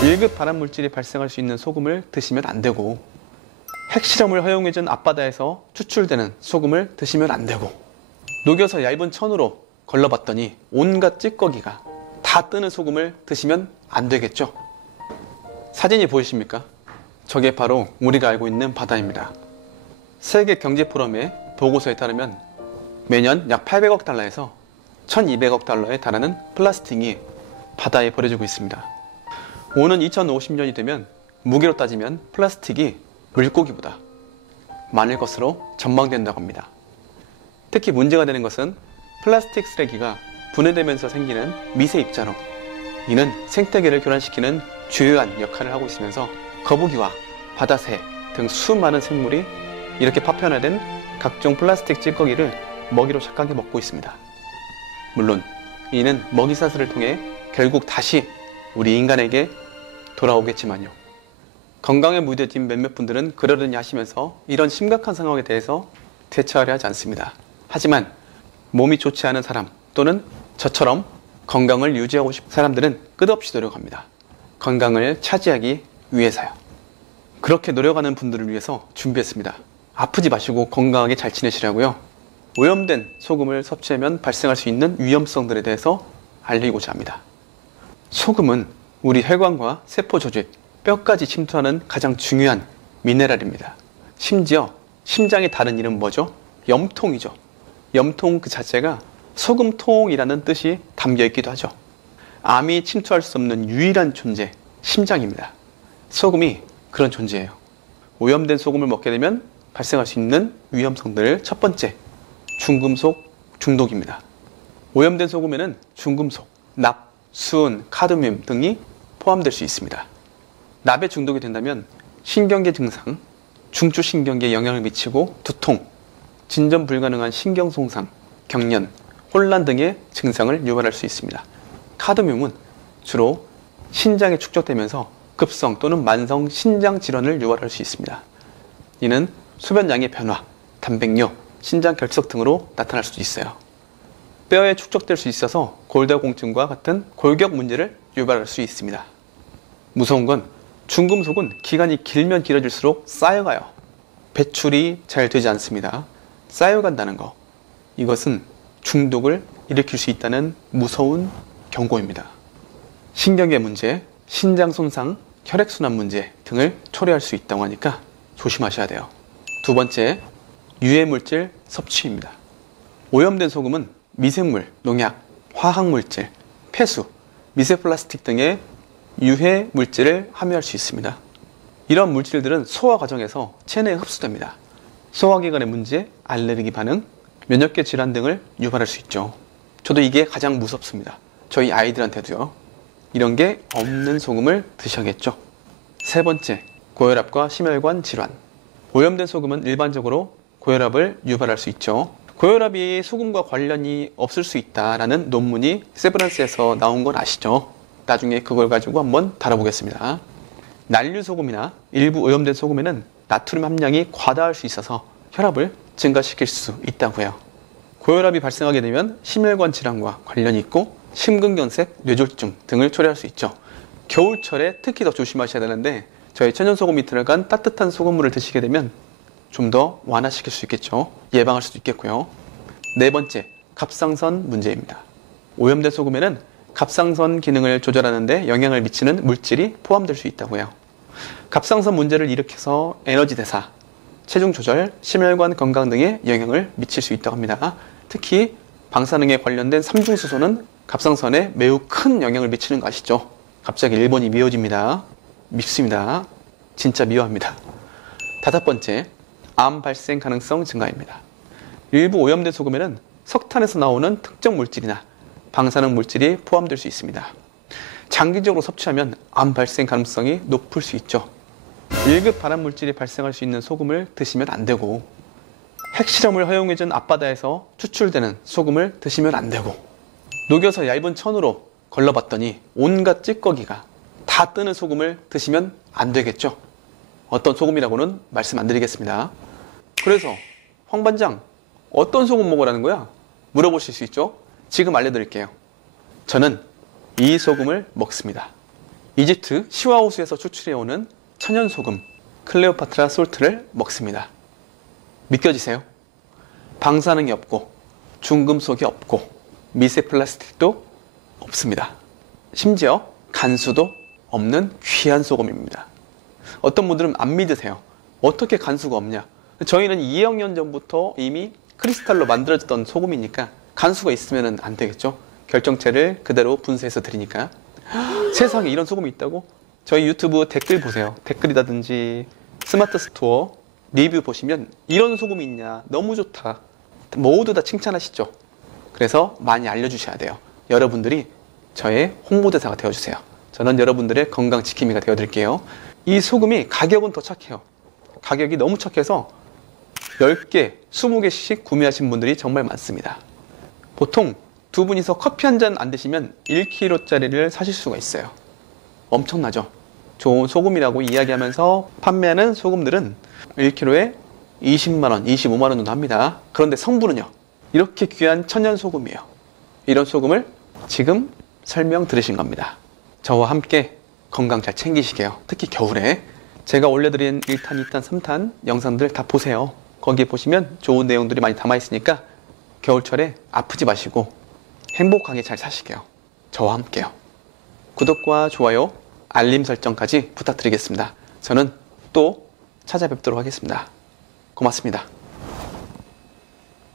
1급 발암물질이 발생할 수 있는 소금을 드시면 안 되고, 핵실험을 허용해준 앞바다에서 추출되는 소금을 드시면 안 되고, 녹여서 얇은 천으로 걸러봤더니 온갖 찌꺼기가 다 뜨는 소금을 드시면 안 되겠죠. 사진이 보이십니까? 저게 바로 우리가 알고 있는 바다입니다. 세계경제포럼의 보고서에 따르면 매년 약 800억 달러에서 1200억 달러에 달하는 플라스틱이 바다에 버려지고 있습니다. 오는 2050년이 되면 무게로 따지면 플라스틱이 물고기보다 많을 것으로 전망된다고 합니다. 특히 문제가 되는 것은 플라스틱 쓰레기가 분해되면서 생기는 미세 입자로, 이는 생태계를 교란시키는 주요한 역할을 하고 있으면서 거북이와 바다새 등 수많은 생물이 이렇게 파편화된 각종 플라스틱 찌꺼기를 먹이로 착각해 먹고 있습니다. 물론 이는 먹이사슬을 통해 결국 다시 우리 인간에게 돌아오겠지만요. 건강에 무뎌진 몇몇 분들은 그러려니 하시면서 이런 심각한 상황에 대해서 대처하려 하지 않습니다. 하지만 몸이 좋지 않은 사람 또는 저처럼 건강을 유지하고 싶은 사람들은 끝없이 노력합니다. 건강을 차지하기 위해서요. 그렇게 노력하는 분들을 위해서 준비했습니다. 아프지 마시고 건강하게 잘 지내시라고요. 오염된 소금을 섭취하면 발생할 수 있는 위험성들에 대해서 알리고자 합니다. 소금은 우리 혈관과 세포 조직, 뼈까지 침투하는 가장 중요한 미네랄입니다. 심지어 심장의 다른 이름은 뭐죠? 염통이죠. 염통 그 자체가 소금통이라는 뜻이 담겨 있기도 하죠. 암이 침투할 수 없는 유일한 존재, 심장입니다. 소금이 그런 존재예요. 오염된 소금을 먹게 되면 발생할 수 있는 위험성들, 첫 번째, 중금속 중독입니다. 오염된 소금에는 중금속, 납, 수은, 카드뮴 등이 포함될 수 있습니다. 납에 중독이 된다면 신경계 증상, 중추신경계에 영향을 미치고 두통, 진전 불가능한 신경손상, 경련, 혼란 등의 증상을 유발할 수 있습니다. 카드뮴은 주로 신장에 축적되면서 급성 또는 만성 신장 질환을 유발할 수 있습니다. 이는 소변량의 변화, 단백뇨, 신장 결석 등으로 나타날 수도 있어요. 뼈에 축적될 수 있어서 골다공증과 같은 골격 문제를 유발할 수 있습니다. 무서운 건 중금속은 기간이 길면 길어질수록 쌓여가요. 배출이 잘 되지 않습니다. 쌓여간다는 거, 이것은 중독을 일으킬 수 있다는 무서운 경고입니다. 신경계 문제, 신장 손상, 혈액순환 문제 등을 초래할 수 있다고 하니까 조심하셔야 돼요. 두 번째, 유해물질 섭취입니다. 오염된 소금은 미생물, 농약, 화학물질, 폐수, 미세플라스틱 등의 유해 물질을 함유할 수 있습니다. 이런 물질들은 소화 과정에서 체내에 흡수됩니다. 소화기관의 문제, 알레르기 반응, 면역계 질환 등을 유발할 수 있죠. 저도 이게 가장 무섭습니다. 저희 아이들한테도요. 이런 게 없는 소금을 드셔야겠죠. 세 번째, 고혈압과 심혈관 질환. 오염된 소금은 일반적으로 고혈압을 유발할 수 있죠. 고혈압이 소금과 관련이 없을 수 있다라는 논문이 세브란스에서 나온 건 아시죠? 나중에 그걸 가지고 한번 다뤄보겠습니다. 난류소금이나 일부 오염된 소금에는 나트륨 함량이 과다할 수 있어서 혈압을 증가시킬 수 있다고 해요. 고혈압이 발생하게 되면 심혈관 질환과 관련이 있고 심근경색, 뇌졸중 등을 초래할 수 있죠. 겨울철에 특히 더 조심하셔야 되는데 저희 천연소금이 들어간 따뜻한 소금물을 드시게 되면 좀 더 완화시킬 수 있겠죠. 예방할 수도 있겠고요. 네 번째, 갑상선 문제입니다. 오염된 소금에는 갑상선 기능을 조절하는 데 영향을 미치는 물질이 포함될 수 있다고 해요. 갑상선 문제를 일으켜서 에너지 대사, 체중 조절, 심혈관 건강 등에 영향을 미칠 수 있다고 합니다. 특히 방사능에 관련된 삼중수소는 갑상선에 매우 큰 영향을 미치는 거 아시죠? 갑자기 1번이 미워집니다. 밉습니다. 진짜 미워합니다. 다섯 번째, 암 발생 가능성 증가입니다. 일부 오염된 소금에는 석탄에서 나오는 특정 물질이나 방사능 물질이 포함될 수 있습니다. 장기적으로 섭취하면 암 발생 가능성이 높을 수 있죠. 1급 발암물질이 발생할 수 있는 소금을 드시면 안 되고, 핵실험을 허용해준 앞바다에서 추출되는 소금을 드시면 안 되고, 녹여서 얇은 천으로 걸러봤더니 온갖 찌꺼기가 다 뜨는 소금을 드시면 안 되겠죠. 어떤 소금이라고는 말씀 안 드리겠습니다. 그래서 황 반장, 어떤 소금 먹으라는 거야? 물어보실 수 있죠? 지금 알려드릴게요. 저는 이 소금을 먹습니다. 이집트 시와호수에서 추출해오는 천연소금 클레오파트라 솔트를 먹습니다. 믿겨지세요? 방사능이 없고 중금속이 없고 미세 플라스틱도 없습니다. 심지어 간수도 없는 귀한 소금입니다. 어떤 분들은 안 믿으세요. 어떻게 간수가 없냐? 저희는 2억 년 전부터 이미 크리스탈로 만들어졌던 소금이니까 간수가 있으면 안 되겠죠. 결정체를 그대로 분쇄해서 드리니까. 세상에 이런 소금이 있다고? 저희 유튜브 댓글 보세요. 댓글이라든지 스마트 스토어 리뷰 보시면 이런 소금이 있냐, 너무 좋다, 모두 다 칭찬하시죠. 그래서 많이 알려주셔야 돼요. 여러분들이 저의 홍보대사가 되어주세요. 저는 여러분들의 건강 지킴이가 되어드릴게요. 이 소금이 가격은 더 착해요. 가격이 너무 착해서 10개, 20개씩 구매하신 분들이 정말 많습니다. 보통 두 분이서 커피 한 잔 안 드시면 1kg짜리를 사실 수가 있어요. 엄청나죠? 좋은 소금이라고 이야기하면서 판매하는 소금들은 1kg에 20만원, 25만원 정도 합니다. 그런데 성분은요, 이렇게 귀한 천연 소금이에요. 이런 소금을 지금 설명 들으신 겁니다. 저와 함께 건강 잘 챙기시게요. 특히 겨울에 제가 올려드린 1탄, 2탄, 3탄 영상들 다 보세요. 거기에 보시면 좋은 내용들이 많이 담아있으니까 겨울철에 아프지 마시고 행복하게 잘 사시게요. 저와 함께요. 구독과 좋아요, 알림 설정까지 부탁드리겠습니다. 저는 또 찾아뵙도록 하겠습니다. 고맙습니다.